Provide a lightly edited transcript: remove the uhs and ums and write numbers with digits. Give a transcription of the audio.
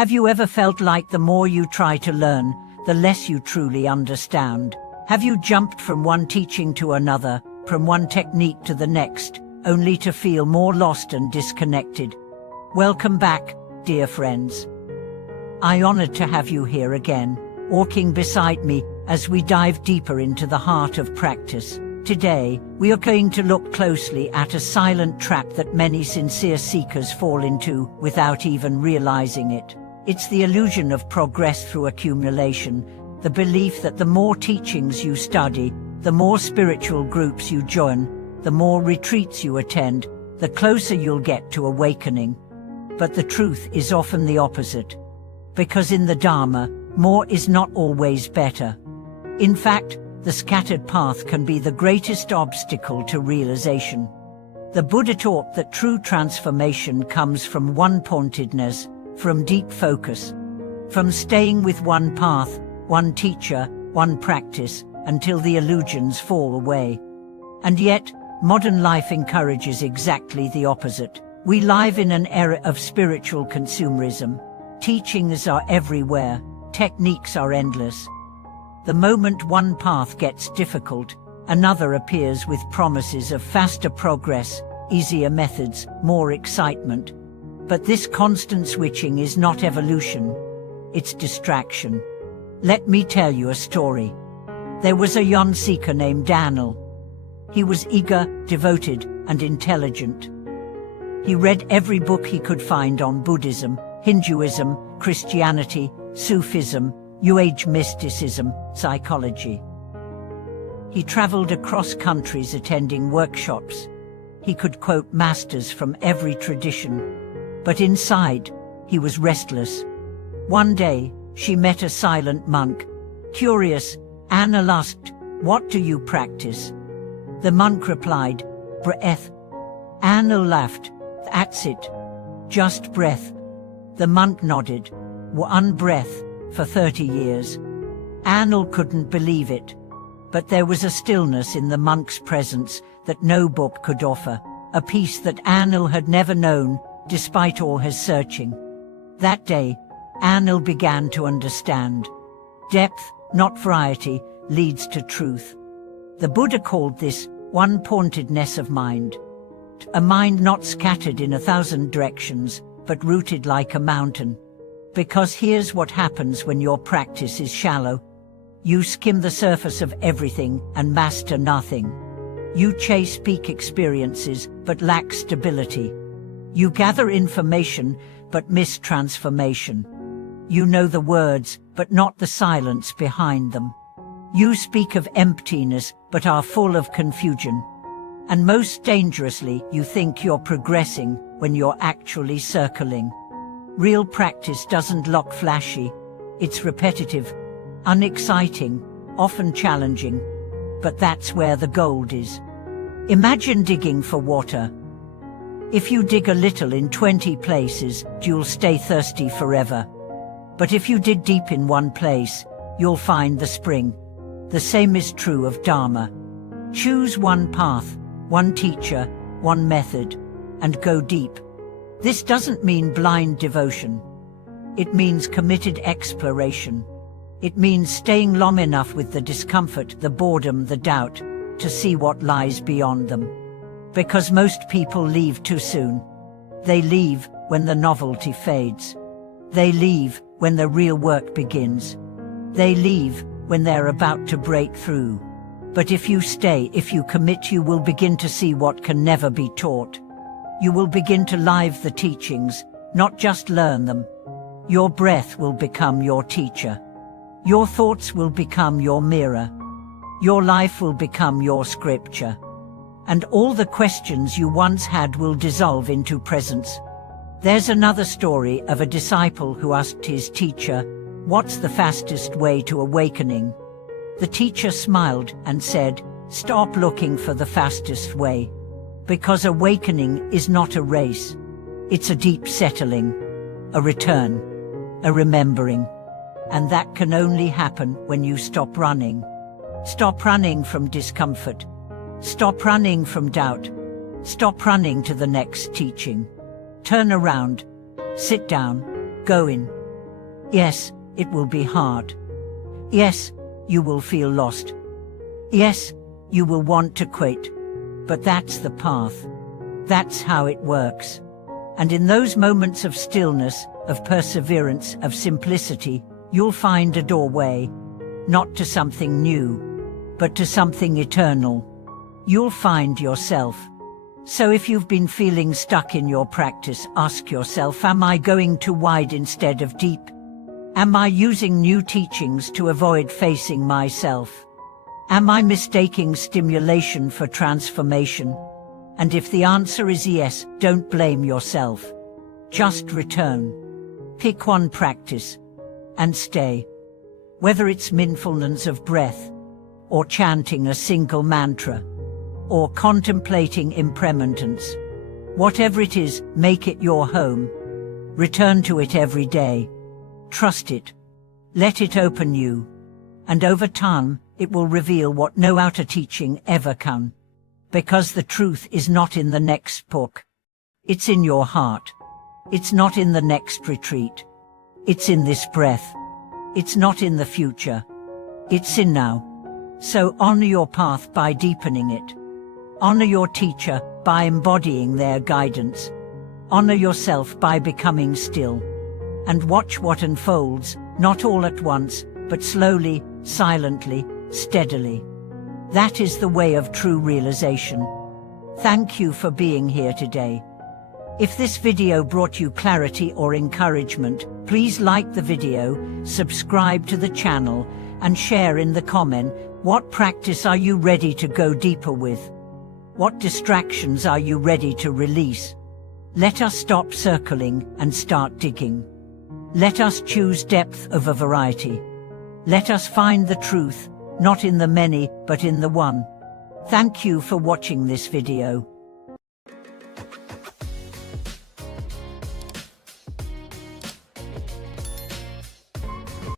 Have you ever felt like the more you try to learn, the less you truly understand? Have you jumped from one teaching to another, from one technique to the next, only to feel more lost and disconnected? Welcome back, dear friends. I'm honored to have you here again, walking beside me as we dive deeper into the heart of practice. Today, we are going to look closely at a silent trap that many sincere seekers fall into without even realizing it. It's the illusion of progress through accumulation, the belief that the more teachings you study, the more spiritual groups you join, the more retreats you attend, the closer you'll get to awakening. But the truth is often the opposite. Because in the Dharma, more is not always better. In fact, the scattered path can be the greatest obstacle to realization. The Buddha taught that true transformation comes from one-pointedness, from deep focus, from staying with one path, one teacher, one practice, until the illusions fall away. And yet, modern life encourages exactly the opposite. We live in an era of spiritual consumerism. Teachings are everywhere, techniques are endless. The moment one path gets difficult, another appears with promises of faster progress, easier methods, more excitement. But this constant switching is not evolution, it's distraction. Let me tell you a story. There was a young seeker named Daniel. He was eager, devoted, and intelligent. He read every book he could find on Buddhism, Hinduism, Christianity, Sufism, New Age mysticism, psychology. He traveled across countries attending workshops. He could quote masters from every tradition. But inside, he was restless. One day, she met a silent monk. Curious, Anna asked, "What do you practice?" The monk replied, "Breath." Anna laughed, "That's it. Just breath." The monk nodded. "One breath, for 30 years. Anna couldn't believe it. But there was a stillness in the monk's presence that no book could offer, a peace that Anna had never known, despite all her searching. That day, Anna began to understand. Depth, not variety, leads to truth. The Buddha called this one-pointedness of mind. A mind not scattered in 1,000 directions, but rooted like a mountain. Because here's what happens when your practice is shallow. You skim the surface of everything and master nothing. You chase peak experiences, but lack stability. You gather information, but miss transformation. You know the words, but not the silence behind them. You speak of emptiness, but are full of confusion. And most dangerously, you think you're progressing when you're actually circling. Real practice doesn't look flashy. It's repetitive, unexciting, often challenging. But that's where the gold is. Imagine digging for water. If you dig a little in 20 places, you'll stay thirsty forever. But if you dig deep in one place, you'll find the spring. The same is true of Dharma. Choose one path, one teacher, one method, and go deep. This doesn't mean blind devotion. It means committed exploration. It means staying long enough with the discomfort, the boredom, the doubt, to see what lies beyond them. Because most people leave too soon. They leave when the novelty fades. They leave when the real work begins. They leave when they're about to break through. But if you stay, if you commit, you will begin to see what can never be taught. You will begin to live the teachings, not just learn them. Your breath will become your teacher. Your thoughts will become your mirror. Your life will become your scripture. And all the questions you once had will dissolve into presence. There's another story of a disciple who asked his teacher, "What's the fastest way to awakening?" The teacher smiled and said, "Stop looking for the fastest way. Because awakening is not a race. It's a deep settling, a return, a remembering. And that can only happen when you stop running. Stop running from discomfort. Stop running from doubt. Stop running to the next teaching. Turn around, sit down, go in, Yes, it will be hard. Yes, you will feel lost. Yes, you will want to quit. But that's the path. That's how it works. And in those moments of stillness, of perseverance, of simplicity, you'll find a doorway, not to something new, but to something eternal. You'll find yourself. So if you've been feeling stuck in your practice, ask yourself, am I going too wide instead of deep? Am I using new teachings to avoid facing myself? Am I mistaking stimulation for transformation? And if the answer is yes, don't blame yourself. Just return. Pick one practice and stay. Whether it's mindfulness of breath, or chanting a single mantra, or contemplating impermanence. Whatever it is, make it your home. Return to it every day. Trust it. Let it open you. And over time, it will reveal what no outer teaching ever can. Because the truth is not in the next book. It's in your heart. It's not in the next retreat. It's in this breath. It's not in the future. It's in now. So honor your path by deepening it. Honor your teacher by embodying their guidance. Honor yourself by becoming still. And watch what unfolds, not all at once, but slowly, silently, steadily. That is the way of true realization. Thank you for being here today. If this video brought you clarity or encouragement, please like the video, subscribe to the channel, and share in the comment, what practice are you ready to go deeper with? What distractions are you ready to release? Let us stop circling and start digging. Let us choose depth over variety. Let us find the truth, not in the many, but in the one. Thank you for watching this video.